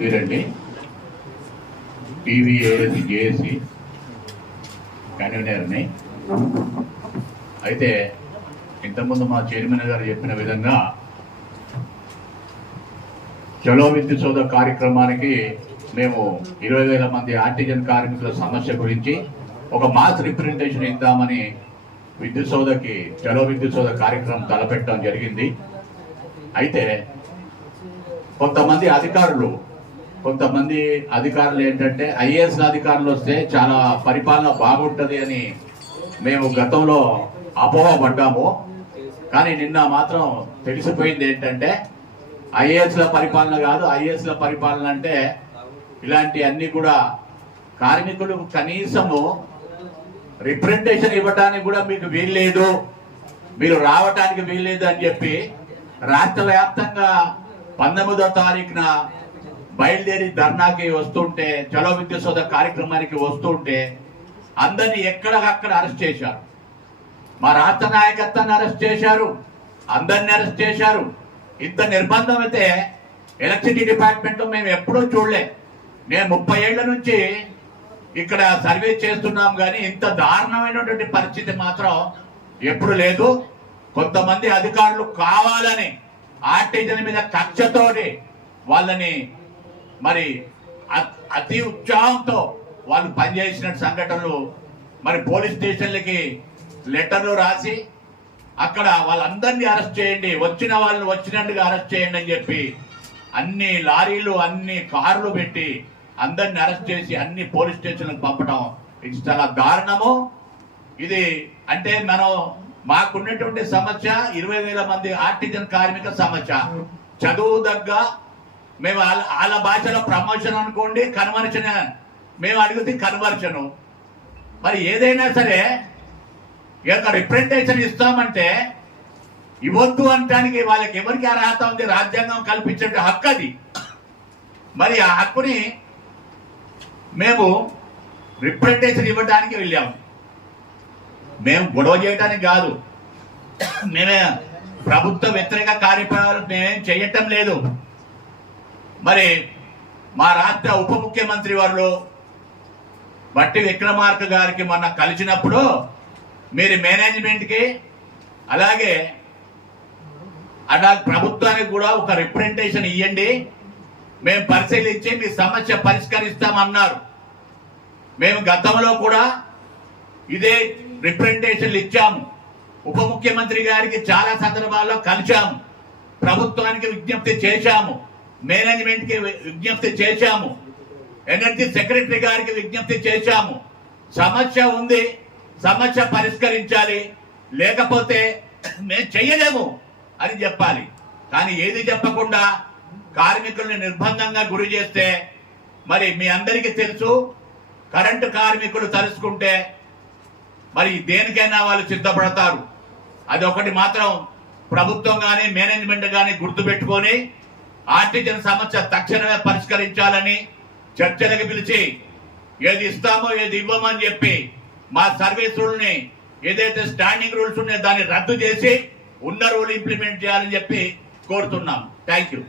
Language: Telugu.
వీరండి టీవీఏఎస్ జేఏసి కన్వీనర్ని అయితే ఇంతకుముందు మా చైర్మన్ గారు చెప్పిన విధంగా చలో విద్యుత్ సోద కార్యక్రమానికి మేము ఇరవై వేల మంది ఆర్టిజన్ కార్మికుల సమస్య గురించి ఒక మాస్ రిప్రజెంటేషన్ ఇద్దామని విద్యుత్ సోదకి చలో విద్యుత్ సోద కార్యక్రమం తలపెట్టడం జరిగింది. అయితే కొంతమంది అధికారులు కొంతమంది అధికారులు ఏంటంటే ఐఏఎస్ అధికారులు వస్తే చాలా పరిపాలన బాగుంటుంది అని మేము గతంలో అపోహ పడ్డాము. కానీ నిన్న మాత్రం తెలిసిపోయింది ఏంటంటే ఐఏఎస్ల పరిపాలన కాదు ఐఏఎస్ల పరిపాలన అంటే ఇలాంటి అన్ని కూడా కార్మికులు కనీసము రిప్రజెంటేషన్ ఇవ్వడానికి కూడా మీకు వీల్లేదు మీరు రావటానికి వీల్లేదు అని చెప్పి రాష్ట్ర వ్యాప్తంగా పంతొమ్మిదో తారీఖున బయలుదేరి ధర్నాకి వస్తుంటే చలో విద్యుత్ సోద కార్యక్రమానికి వస్తుంటే అందరినీ ఎక్కడక్కడ అరెస్ట్ చేశారు? మా రాష్ట్ర నాయకత్వాన్ని అరెస్ట్ చేశారు అందరిని అరెస్ట్ చేశారు. ఇంత నిర్బంధం అయితే ఎలక్ట్రిసిటీ డిపార్ట్మెంట్ మేము ఎప్పుడూ చూడలే. నేను ముప్పై ఏళ్ళ నుంచి ఇక్కడ సర్వీస్ చేస్తున్నాం కానీ ఇంత దారుణమైనటువంటి పరిస్థితి మాత్రం ఎప్పుడు లేదు. కొంతమంది అధికారులు కావాలని ఆర్టిజన్ మీద కక్షతోటి వాళ్ళని మరి అతి ఉత్సాహంతో వాళ్ళు పనిచేసిన సంఘటనలు మరి పోలీస్ స్టేషన్లకి లెటర్లు రాసి అక్కడ వాళ్ళందరినీ అరెస్ట్ చేయండి వచ్చిన వాళ్ళని వచ్చినట్టుగా అరెస్ట్ చేయండి అని చెప్పి అన్ని లారీలు అన్ని కార్లు పెట్టి అందరిని అరెస్ట్ చేసి అన్ని పోలీస్ స్టేషన్లకు పంపడం ఇది చాలా దారుణము. ఇది అంటే మనం మాకున్నటువంటి సమస్య ఇరవై వేల మంది ఆర్టిజన్ కార్మిక సమస్య. చదువు దగ్గ మేము వాళ్ళ వాళ్ళ భాషలో ప్రమోషన్ అనుకోండి కన్వర్షన్ మేము అడిగితే కన్వర్షను మరి ఏదైనా సరే ఈ యొక్క రిప్రజెంటేషన్ ఇస్తామంటే ఇవ్వద్దు అనటానికి వాళ్ళకి ఎవరికి అర్హత ఉంది? రాజ్యాంగం కల్పించే హక్కు అది. మరి ఆ హక్కుని మేము రిప్రజెంటేషన్ ఇవ్వడానికి వెళ్ళాము మేము గొడవ చేయడానికి కాదు. మేమే ప్రభుత్వ వ్యతిరేక కార్యక్రమాలు మేమేం చేయటం లేదు. మరి మా రాష్ట్ర ఉప ముఖ్యమంత్రి వారు బట్టి విక్రమార్క గారికి మొన్న కలిసినప్పుడు మీరు మేనేజ్మెంట్కి అలాగే అలా ప్రభుత్వానికి కూడా ఒక రిప్రజెంటేషన్ ఇవ్వండి మేము పరిశీలించి మీ సమస్య పరిష్కరిస్తామన్నారు. మేము గతంలో కూడా ఇదే రిప్రజెంటేషన్లు ఇచ్చాము. ఉప ముఖ్యమంత్రి గారికి చాలా సందర్భాల్లో కలిశాము. ప్రభుత్వానికి విజ్ఞప్తి చేశాము. మేనేజ్మెంట్కి విజ్ఞప్తి చేశాము. ఎనర్జీ సెక్రటరీ గారికి విజ్ఞప్తి చేశాము. సమస్య ఉంది సమస్య పరిష్కరించాలి. లేకపోతే మేము చెయ్యలేము అని చెప్పాలి. కానీ ఏది చెప్పకుండా కార్మికుల్ని నిర్బంధంగా గురి చేస్తే మరి మీ అందరికీ తెలుసు కరెంటు కార్మికులు తలుసుకుంటే మరి దేనికైనా వాళ్ళు సిద్ధపడతారు. అది ఒకటి మాత్రం ప్రభుత్వం కానీ మేనేజ్మెంట్ కానీ గుర్తుపెట్టుకొని ఆర్టిజన్ సమస్య తక్షణమే పరిష్కరించాలని చర్చలకు పిలిచి ఏది ఇస్తామో ఏది ఇవ్వమని చెప్పి మా సర్వీస్ రూల్ని ఏదైతే స్టాండింగ్ రూల్స్ ఉన్నాయో దాన్ని రద్దు చేసి ఉన్న రూల్ ఇంప్లిమెంట్ చేయాలని చెప్పి కోరుతున్నాం. Thank you